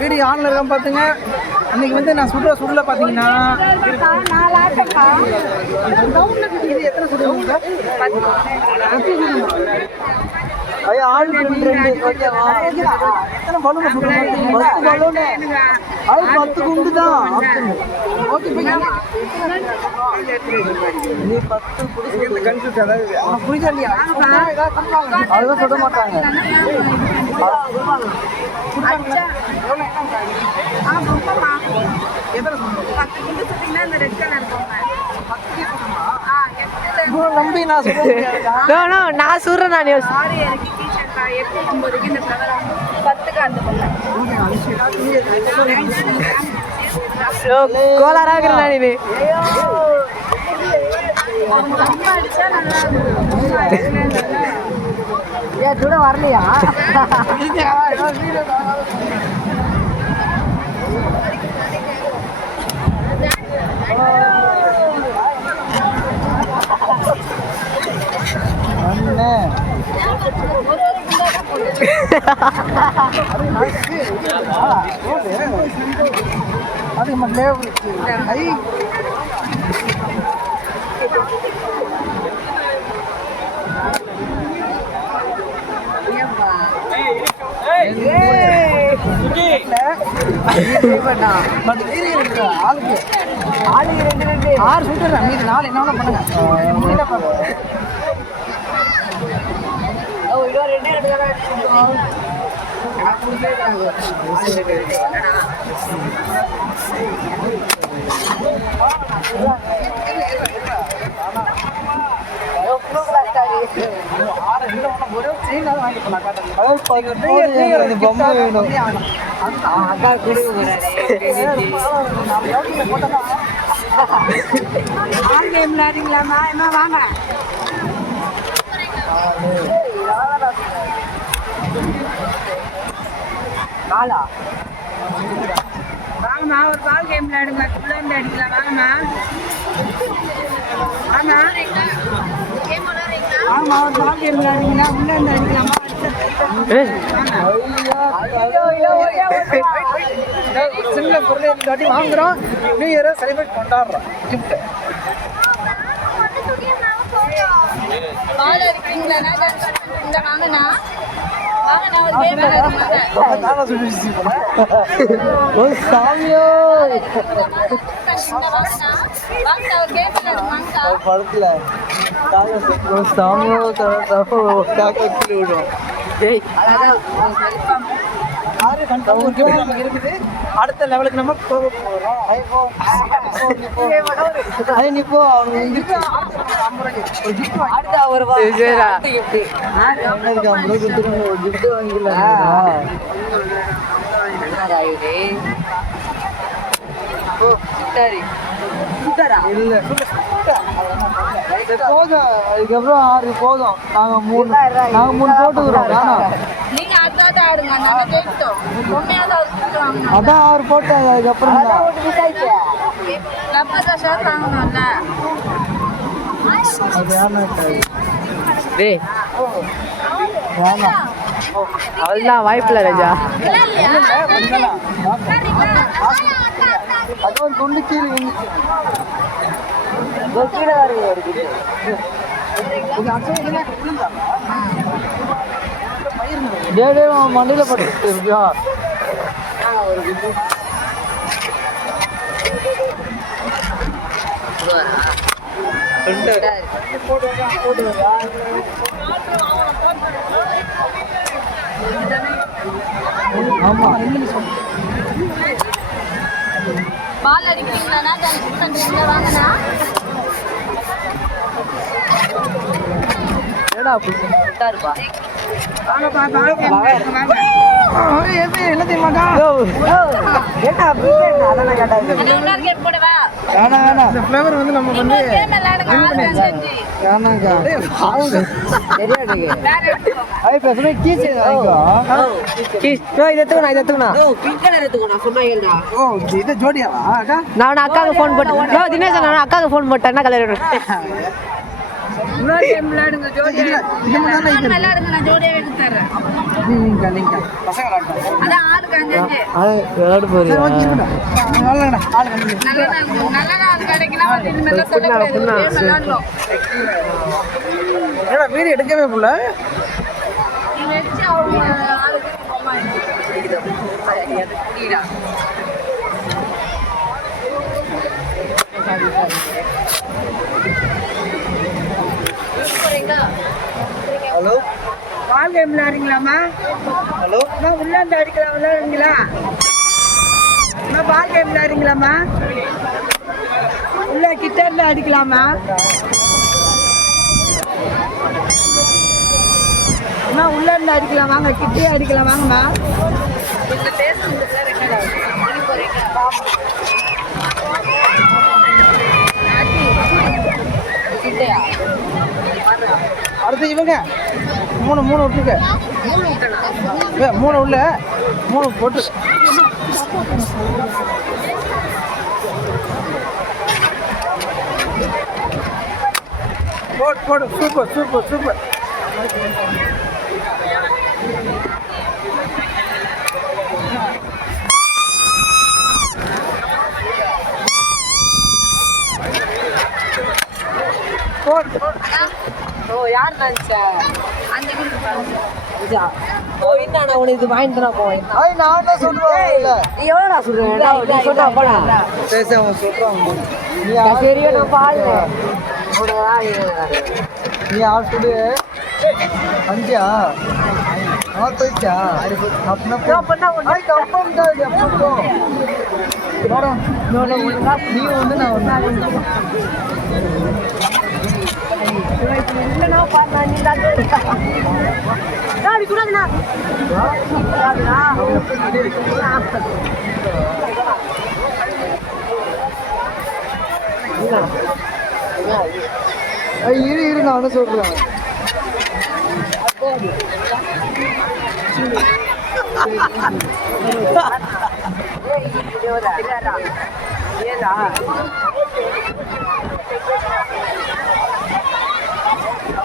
Video ஆன்ல இருக்க பாத்துங்க. இன்னைக்கு வந்து நான் சுடுல பாத்தீங்கன்னா இது எத்தனை சுடுங்க ஐயா ஆள் 2 ஓகேவா எத்தனை பலூன் சுடுங்க 10 பலூன் அது 10 குண்டு தான் ஓகே நீ 10 புடிச்சு கன்ஃபியூஸ் அதாவது புரிஞ்சலையா அதுதான் சொல்ல மாட்டாங்க அச்சா ஆ பொம்மா எதன சொல்றீங்க 10 குண்டு சுத்தினா இந்த ரெட் கலர் பொம்மை 10 சுத்தமா நம்பி நான் சொல்றேன் நோ நான் சொல்றேன் நான் சாரி எனக்கு டீச்சர் கா 8:30 க்கு இந்த கலர் 10 க்கு அந்த பொம்மை கோலாரா இருக்கற நான் இது அம்மா அடிச்சா நல்லா இருக்கும் ஏ தூட வரலையா அண்ணே அது மட்லே ஐ ஆறு சூட்டர் மீது 4 என்ன பண்ணுங்க பொம்மை வேணும் அக்கா கொடுங்க கேம் விளையாடுறீங்களாமா என்ன வாங்க காலா வாங்கம்மா ஒரு பால் கேம் விளையாடுங்க உள்ள இருந்து அடிக்கலாம் வாங்கம்மா வாங்க வாங்கம்மா ஒரு பால் கேம் விளையாடுறீங்களா உள்ள இருந்து அடிக்கலாமா சின்ன பொருள் காட்டி வாங்குறோம் நியூ இயரை செலிப்ரேட் கொண்டாடுறோம் கிஃப்ட் பால் அடிக்கிறீங்களா இந்த வாங்கண்ணா வாங்கண்ணா ஒரு கேம் படத்துல சாமியோ இருக்குது அடுத்த லெவலுக்கு நம்ம போக போறோம் போதும் அதுக்கப்புறம் 6 போதும் நாங்க 3 போட்டுக்கிறோம் நீங்க அதான் ஆடுங்க நாங்க கேட்டோம் பொம்மையாவது அதான் 6 போட்டு அதுக்கப்புறம் லப்பா ஷர்ட் வாங்கணும்ல டேய் அவ்வளோதான் வாய்ப்பில்லை ராஜா அது ஒரு துண்டு கீழே மண்டையில பட்டு ஆமா பால் அடிக்கிறீங்களா வாங்கண்ணா என்ன தெரியுமாக்கா இந்த ஃப்ளேவர் வந்து நம்ம வந்து நான் அக்காவுக்கு ஃபோன் போட்டேன் தினேஷ் நான் அக்காவுக்கு ஃபோன் போட்டேன் என்ன கலர் இன்னொரு டைம் விளையாடுங்க ஜோடியா. இது மட்டும் தான் நல்லா இருக்கு, நான் ஜோடியா எடுத்து தர்றேன். பசங்க விளையாடுறாங்க. அதான் ஆளுக்கு 5 விளையாட போறியா நல்ல நாள் கிடைக்கலாம் வந்து இனிமேல் சொல்லக்கூடாது. விளையாடலாம். ஏடா வீடு எடுக்கவே போல. நீ வச்சு அவங்க ஆளுக்கு அம்மா புரியுதா? ஹலோ பால் கேம் விளையாடுறீங்களாம்மா? ஹலோ அம்மா உள்ளாந்து அடிக்கலாம் விளையாடுறீங்களா? அம்மா பால் கேம் விளையாடுறீங்களாம்மா? உள்ள கிட்ட இருந்து அடிக்கலாமா? அம்மா உள்ள இருந்து அடிக்கலாம் வாங்க, கிட்டே அடிக்கலாம் வாங்கம்மா. அடுத்து இவங்க 3 விட்டுருக்க. 3 உள்ள 3 போட்டு. போடு சூப்பர் சூப்பர் சூப்பர். போடு ஓ யார் நினைச்சா அந்த ஓ என்ன உனக்கு இது வாங்கிட்டு தான் போவேன் ஐய் நான் தான் சொல்றேன். இல்ல நீ எவ்வளோடா சொல்றேன் நீ சொன்னா போடா பேச அவன் சொல்றான். நீ சரியா நான் பாடல நீ ஆள் சொல்லு. 5 போயிச்சா अपना பண்ணா ஐ கன்ஃபார்ம் தான் இது அப்போ. நீ ஒன்று நான் ஒன்று. இல்லைண்ணா பாருண்ணா நீ தான் அப்படி கூடாதுண்ணா இரு நானும் சொல்றேன்.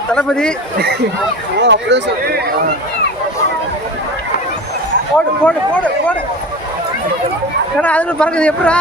தளபதி அப்படியே சொல்றேன். போடு போடு போடு போடு. ஏன்னா அதுல பறக்குது எப்படா?